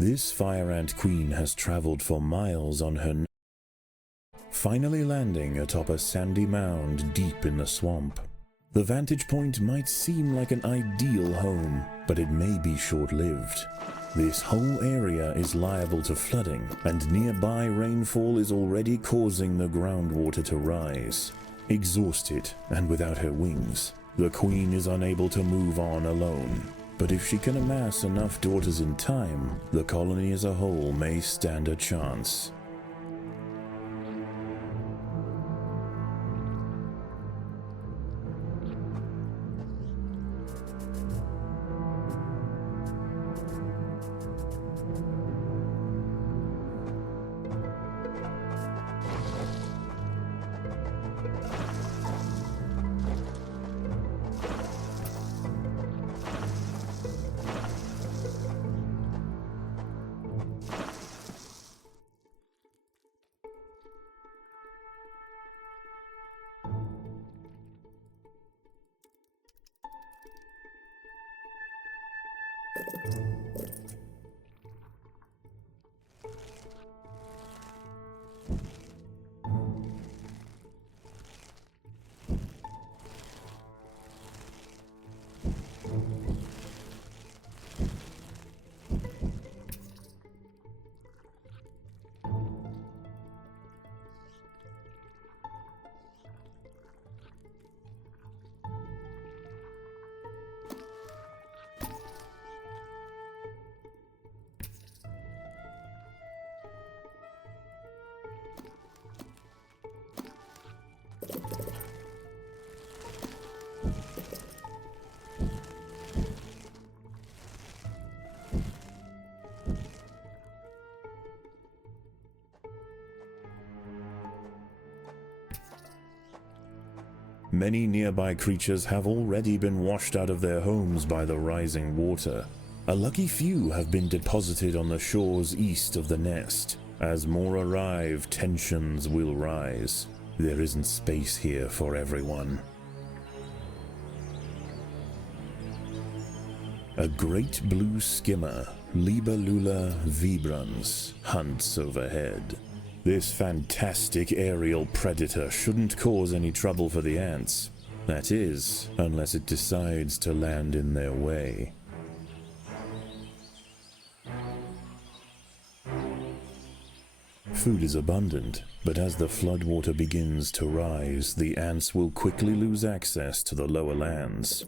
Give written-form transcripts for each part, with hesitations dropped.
This fire ant queen has traveled for miles on her finally landing atop a sandy mound deep in the swamp. The vantage point might seem like an ideal home, but it may be short-lived. This whole area is liable to flooding, and nearby rainfall is already causing the groundwater to rise. Exhausted and without her wings, the queen is unable to move on alone. But if she can amass enough daughters in time, the colony as a whole may stand a chance. Many nearby creatures have already been washed out of their homes by the rising water. A lucky few have been deposited on the shores east of the nest. As more arrive, tensions will rise. There isn't space here for everyone. A great blue skimmer, Libellula vibrans, hunts overhead. This fantastic aerial predator shouldn't cause any trouble for the ants. That is, unless it decides to land in their way. Food is abundant, but as the floodwater begins to rise, the ants will quickly lose access to the lower lands.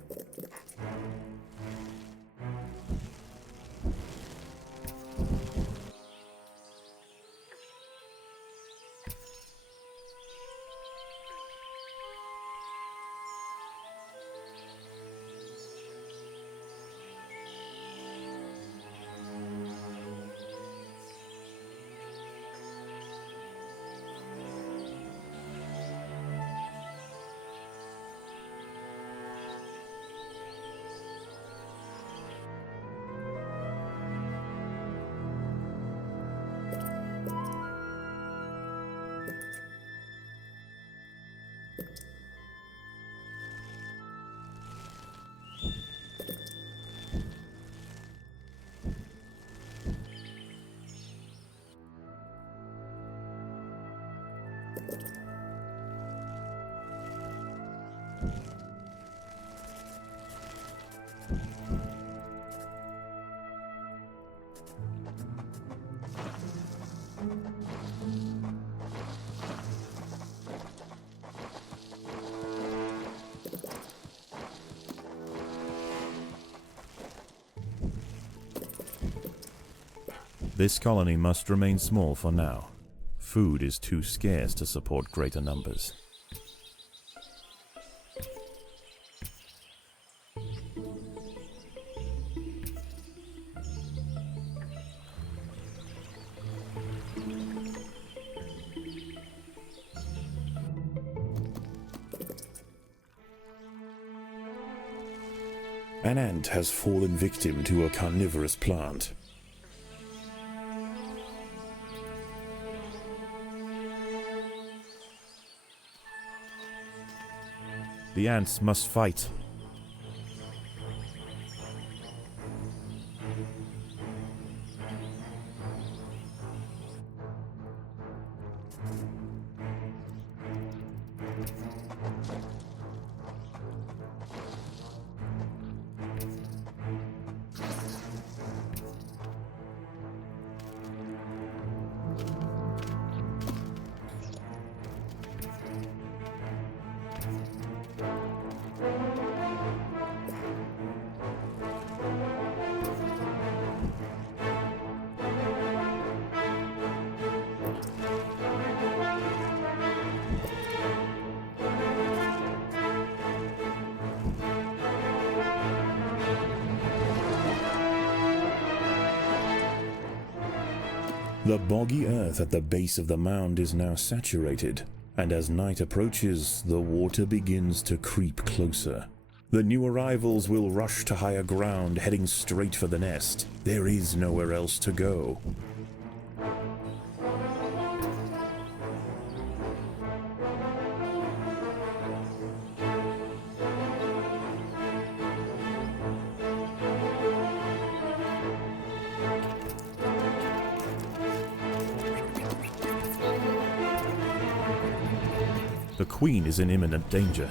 This colony must remain small for now. Food is too scarce to support greater numbers. An ant has fallen victim to a carnivorous plant. The ants must fight. The boggy earth at the base of the mound is now saturated, and as night approaches, the water begins to creep closer. The new arrivals will rush to higher ground, heading straight for the nest. There is nowhere else to go. The queen is in imminent danger.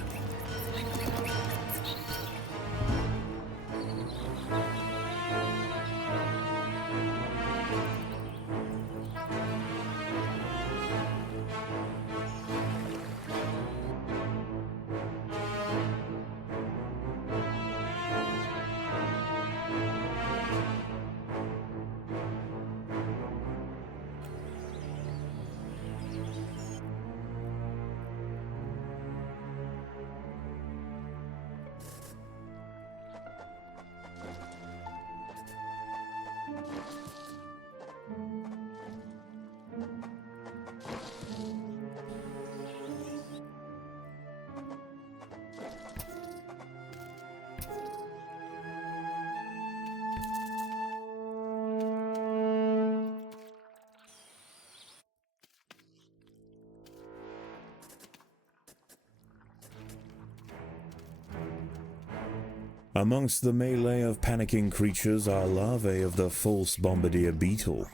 Amongst the melee of panicking creatures are larvae of the false bombardier beetle.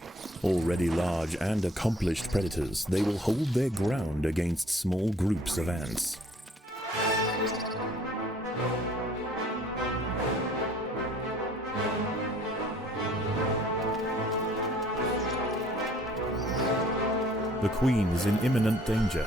Already large and accomplished predators, they will hold their ground against small groups of ants. The queen is in imminent danger.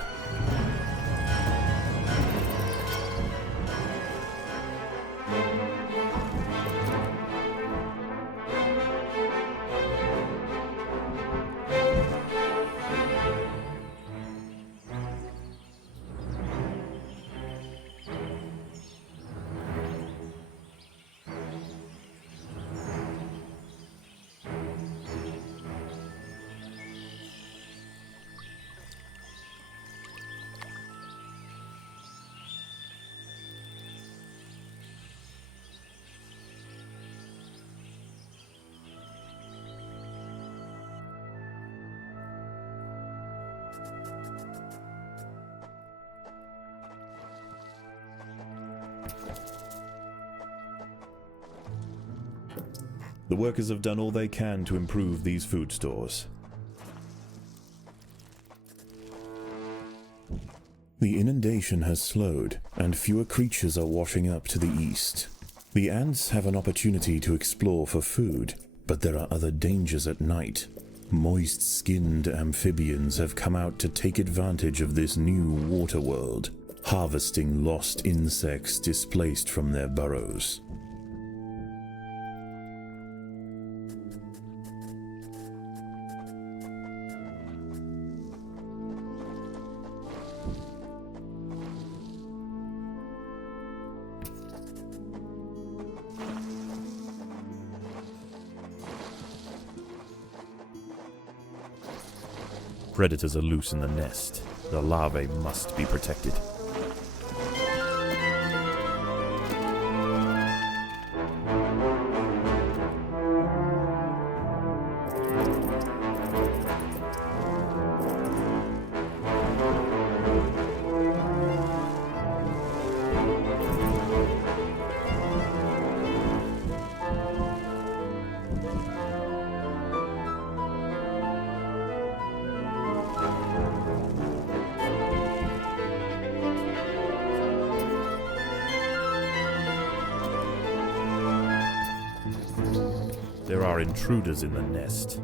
The workers have done all they can to improve these food stores. The inundation has slowed, and fewer creatures are washing up to the east. The ants have an opportunity to explore for food, but there are other dangers at night. Moist-skinned amphibians have come out to take advantage of this new water world, harvesting lost insects displaced from their burrows. Predators are loose in the nest. The larvae must be protected. There are intruders in the nest.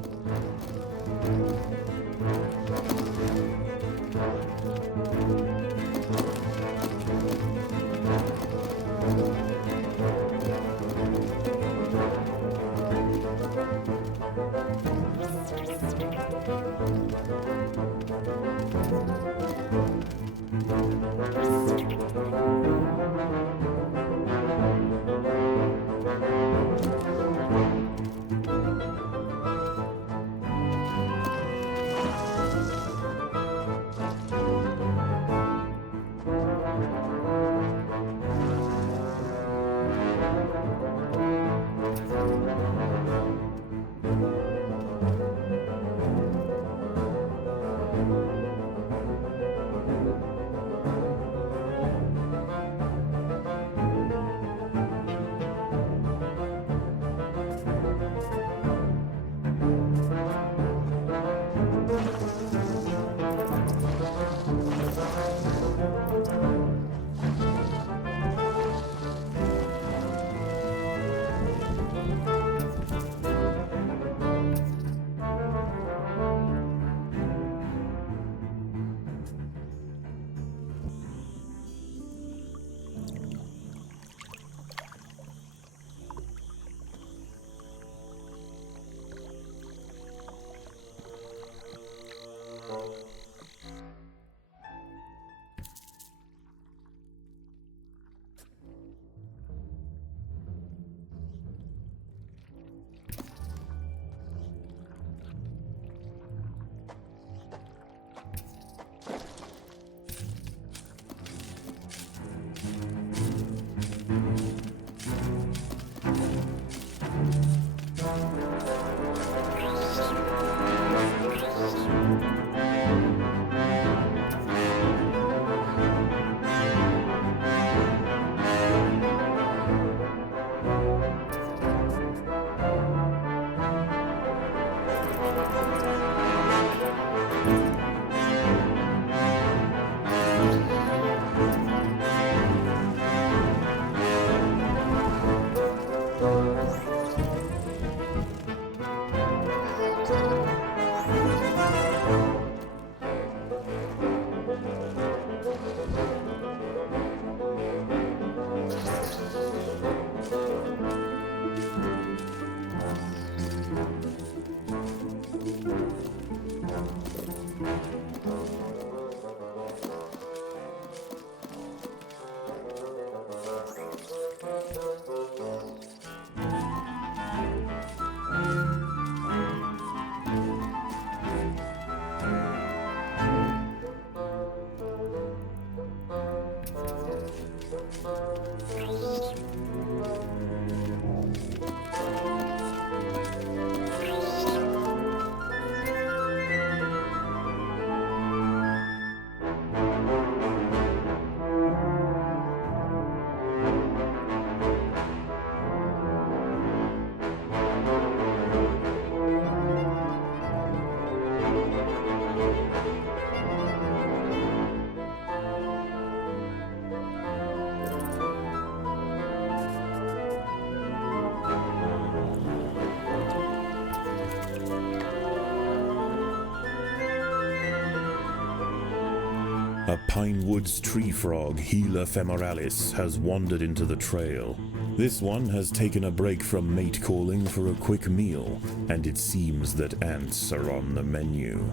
A Pinewood's tree frog, Gila femoralis, has wandered into the trail. This one has taken a break from mate calling for a quick meal, and it seems that ants are on the menu.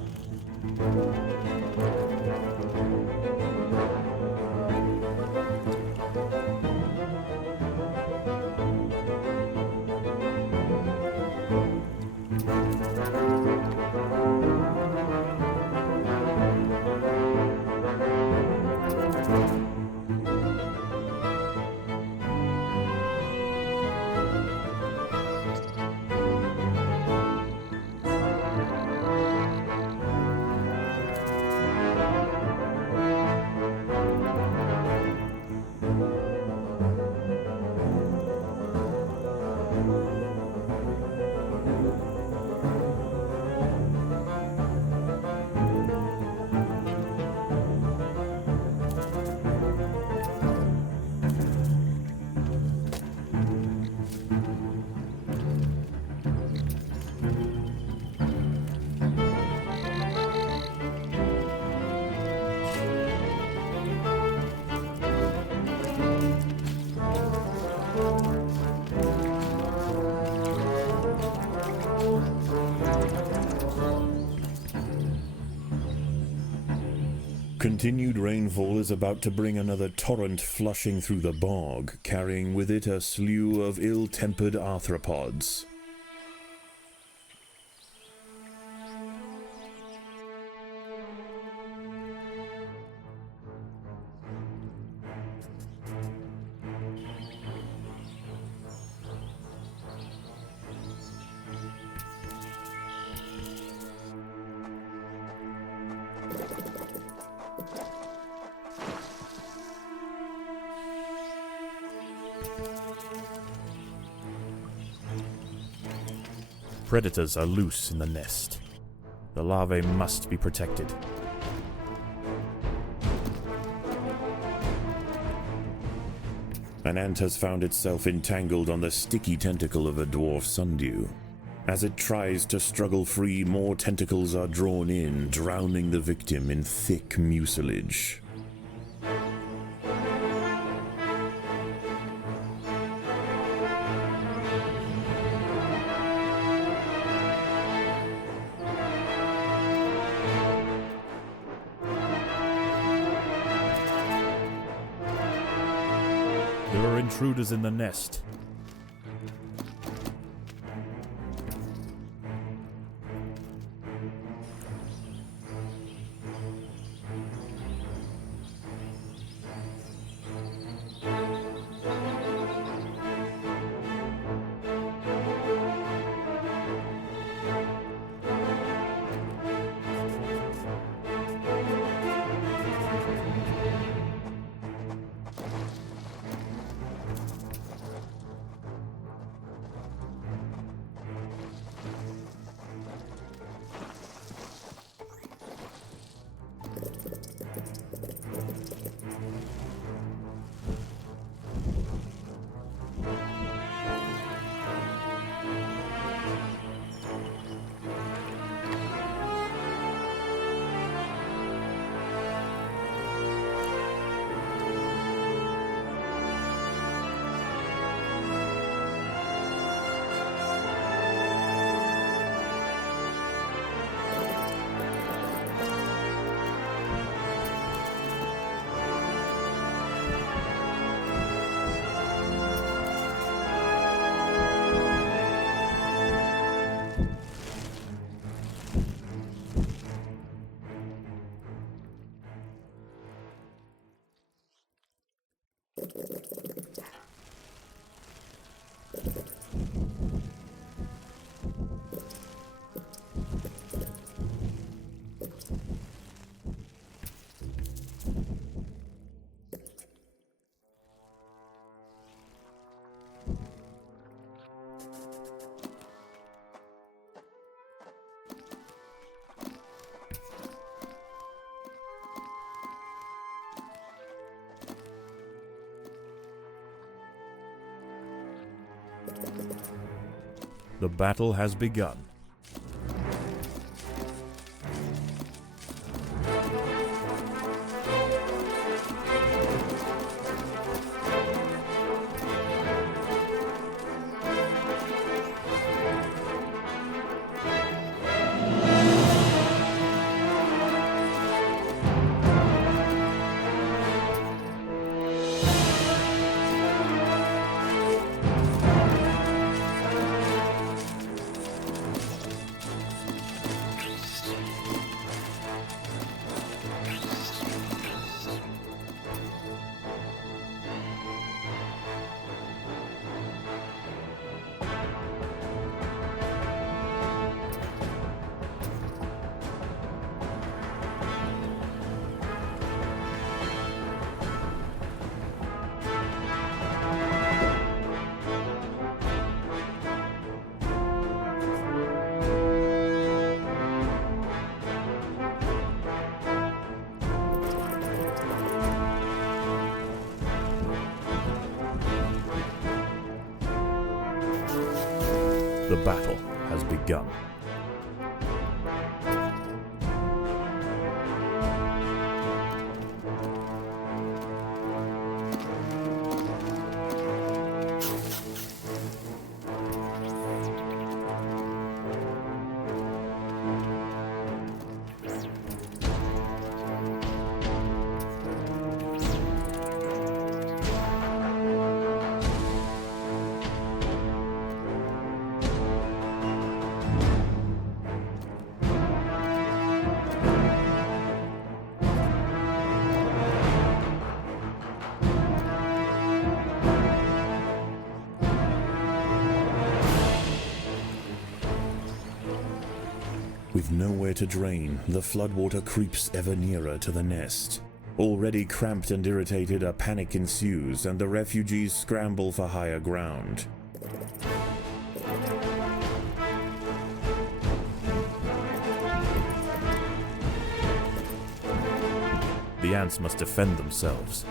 Continued rainfall is about to bring another torrent flushing through the bog, carrying with it a slew of ill-tempered arthropods. Predators are loose in the nest. The larvae must be protected. An ant has found itself entangled on the sticky tentacle of a dwarf sundew. As it tries to struggle free, more tentacles are drawn in, drowning the victim in thick mucilage. There are intruders in the nest. The battle has begun. The battle has begun. With nowhere to drain, the floodwater creeps ever nearer to the nest. Already cramped and irritated, a panic ensues, and the refugees scramble for higher ground. The ants must defend themselves.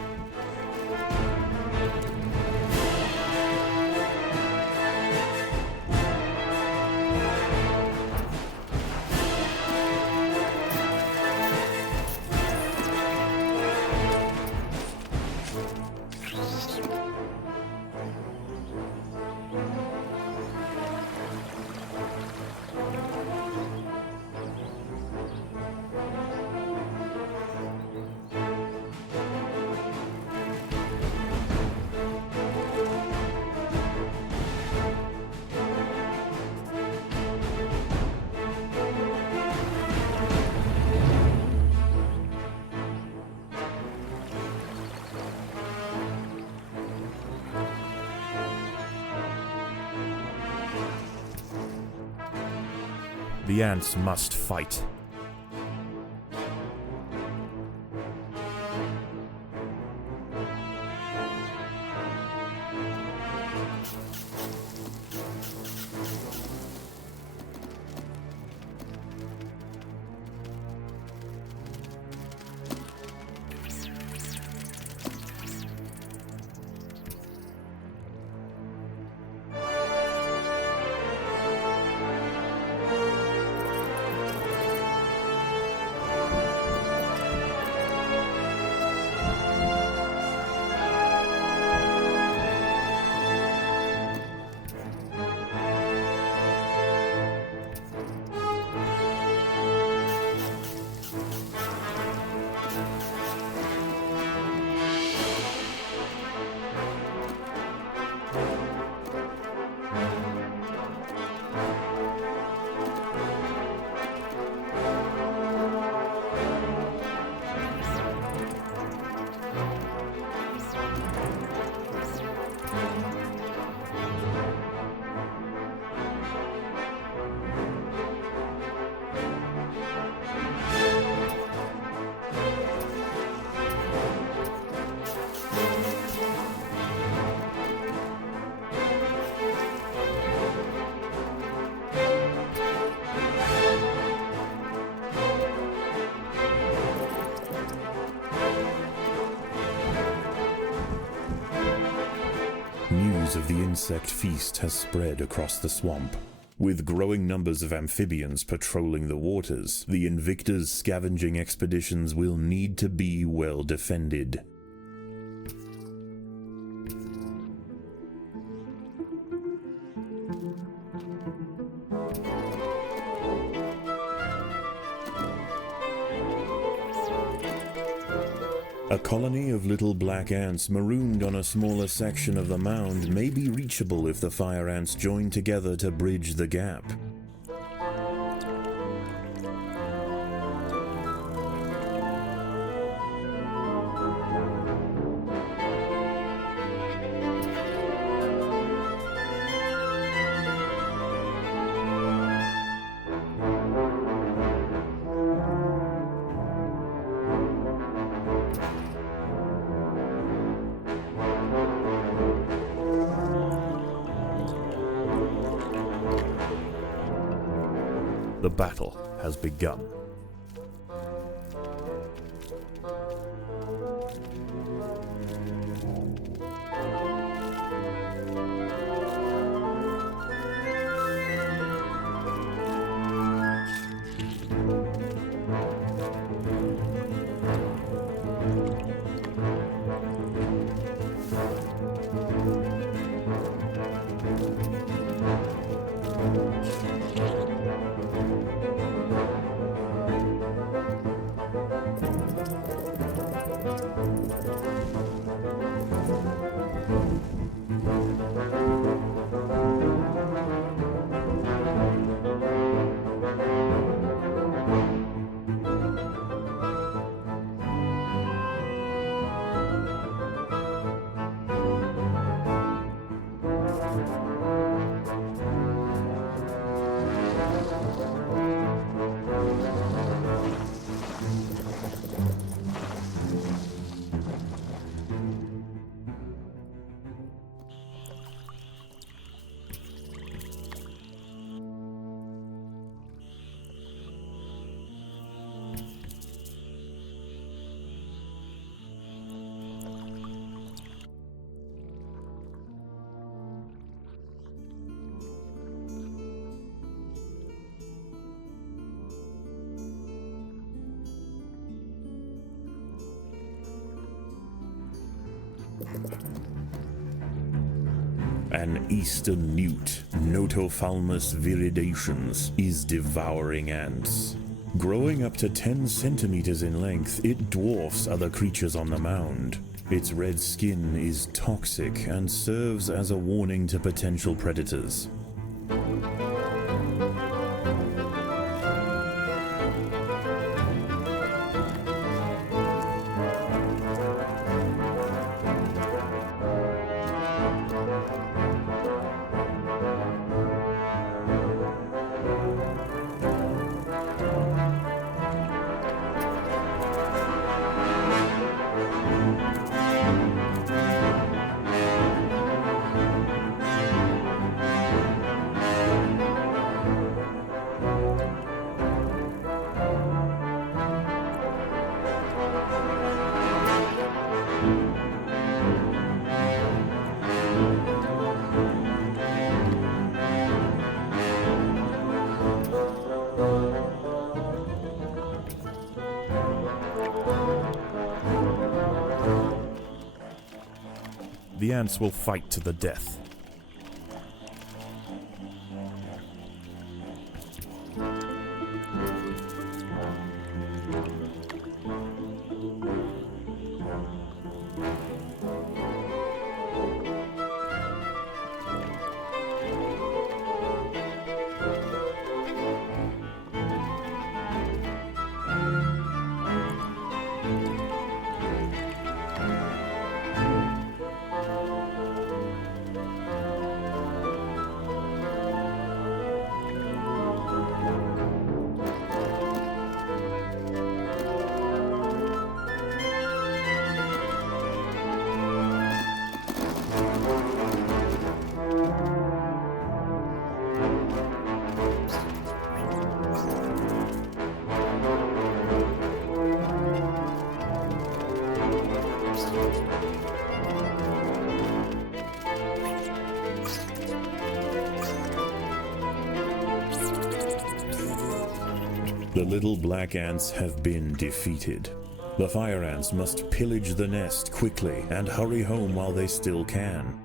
The ants must fight. News of the insect feast has spread across the swamp. With growing numbers of amphibians patrolling the waters, the Invicta's scavenging expeditions will need to be well defended. A colony of little black ants marooned on a smaller section of the mound may be reachable if the fire ants join together to bridge the gap. The battle has begun. An eastern newt, Notophalmus viridations, is devouring ants. Growing up to 10 centimeters in length, it dwarfs other creatures on the mound. Its red skin is toxic and serves as a warning to potential predators. The ants will fight to the death. The little black ants have been defeated. The fire ants must pillage the nest quickly and hurry home while they still can.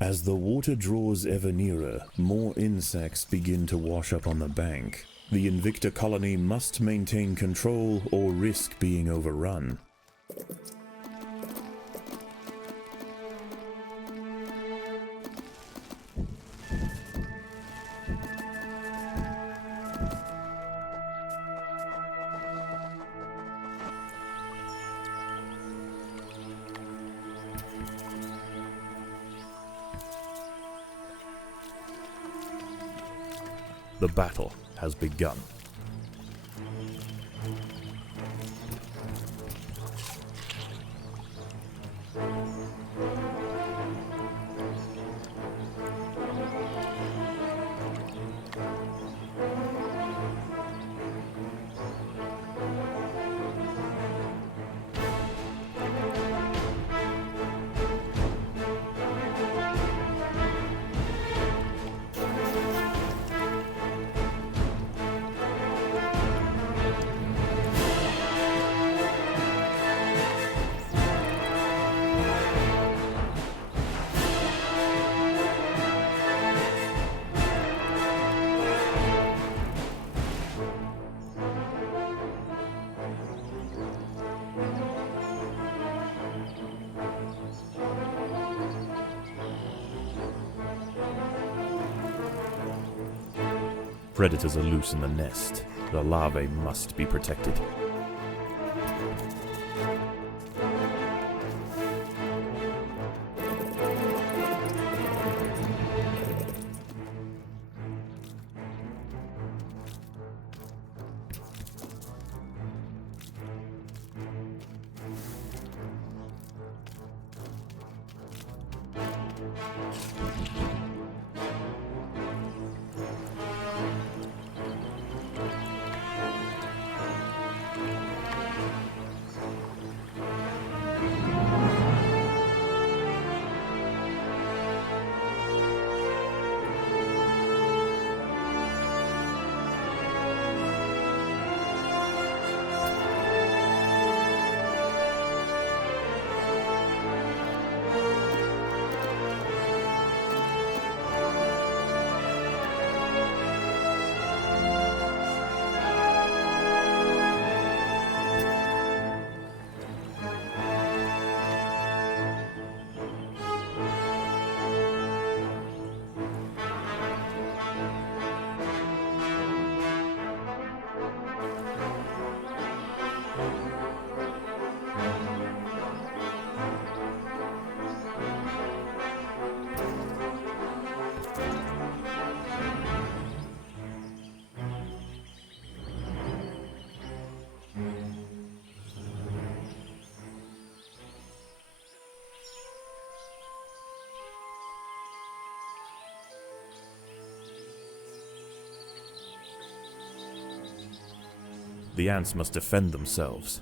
As the water draws ever nearer, more insects begin to wash up on the bank. The Invicta colony must maintain control or risk being overrun. The battle has begun. Predators are loose in the nest. The larvae must be protected. The ants must defend themselves.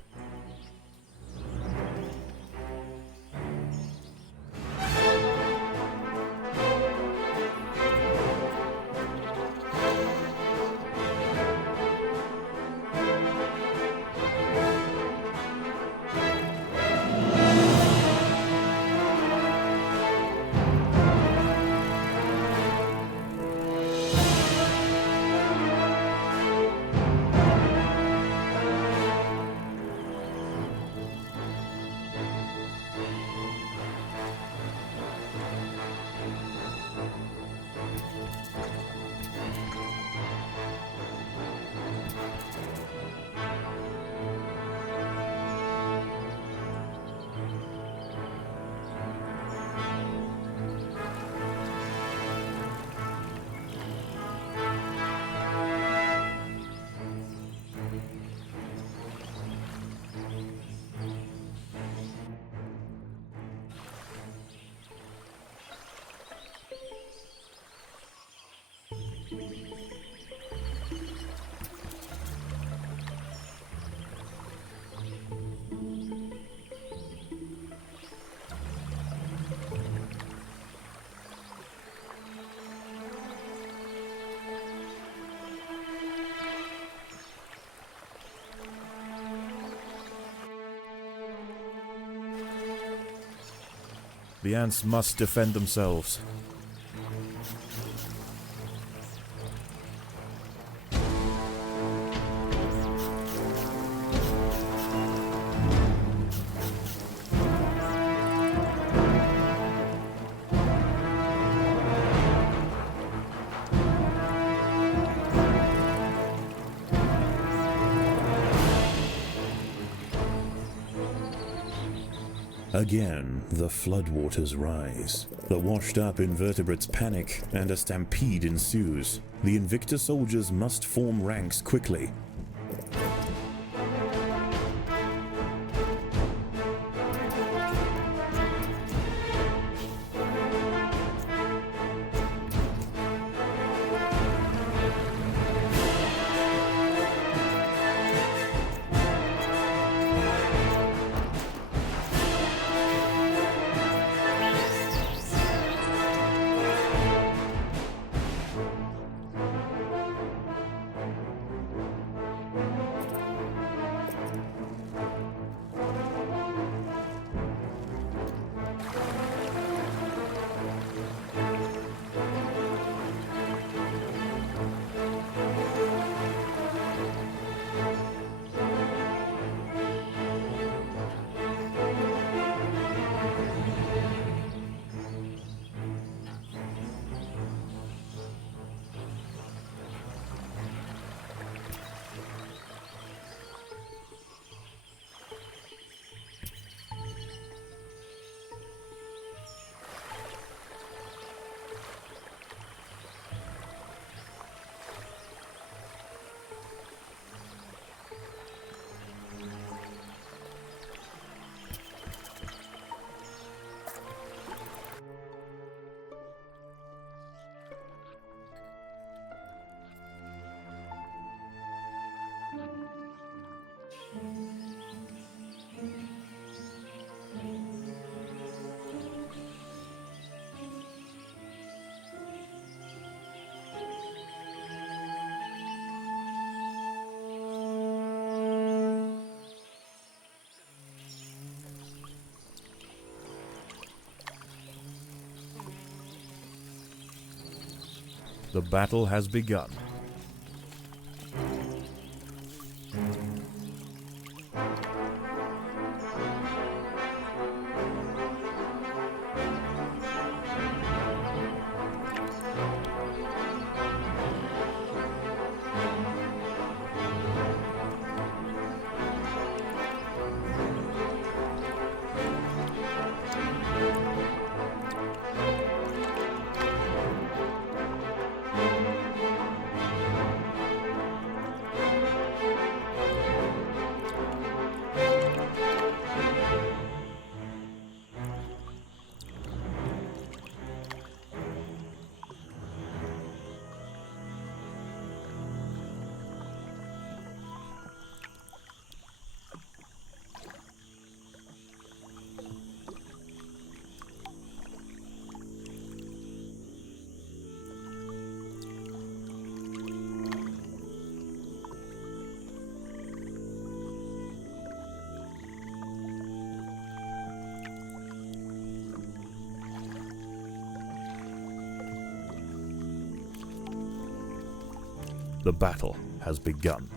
The ants must defend themselves. Again, the floodwaters rise. The washed-up invertebrates panic, and a stampede ensues. The Invicta soldiers must form ranks quickly. The battle has begun. The battle has begun.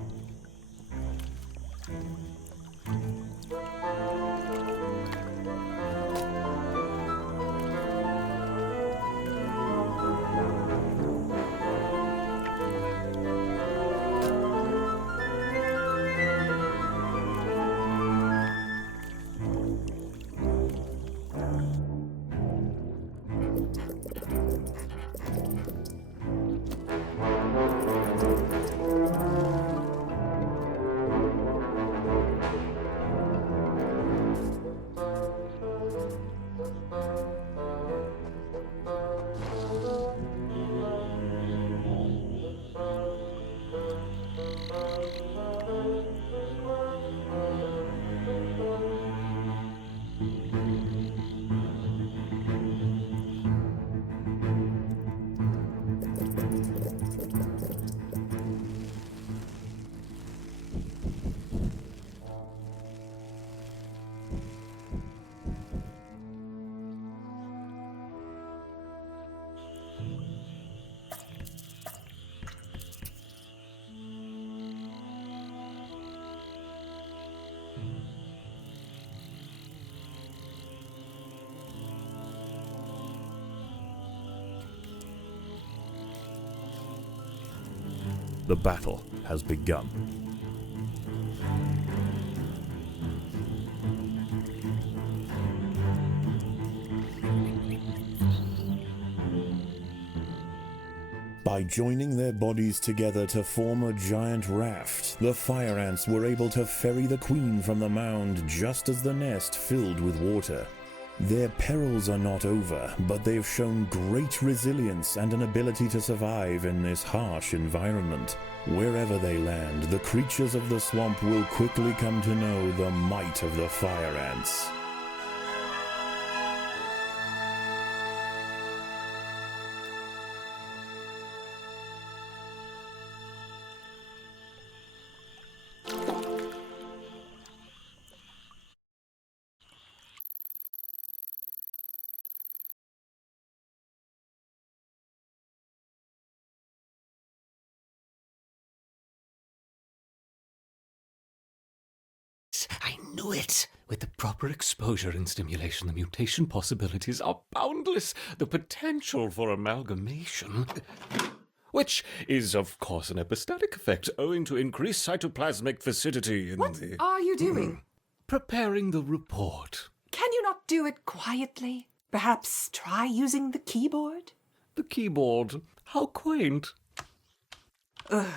The battle has begun. By joining their bodies together to form a giant raft, the fire ants were able to ferry the queen from the mound just as the nest filled with water. Their perils are not over, but they've shown great resilience and an ability to survive in this harsh environment. Wherever they land, the creatures of the swamp will quickly come to know the might of the fire ants. I knew it! With the proper exposure and stimulation, the mutation possibilities are boundless. The potential for amalgamation, which is, of course, an epistatic effect owing to increased cytoplasmic viscidity in What the... are you doing? Preparing the report. Can you not do it quietly? Perhaps try using the keyboard? The keyboard. How quaint. Ugh.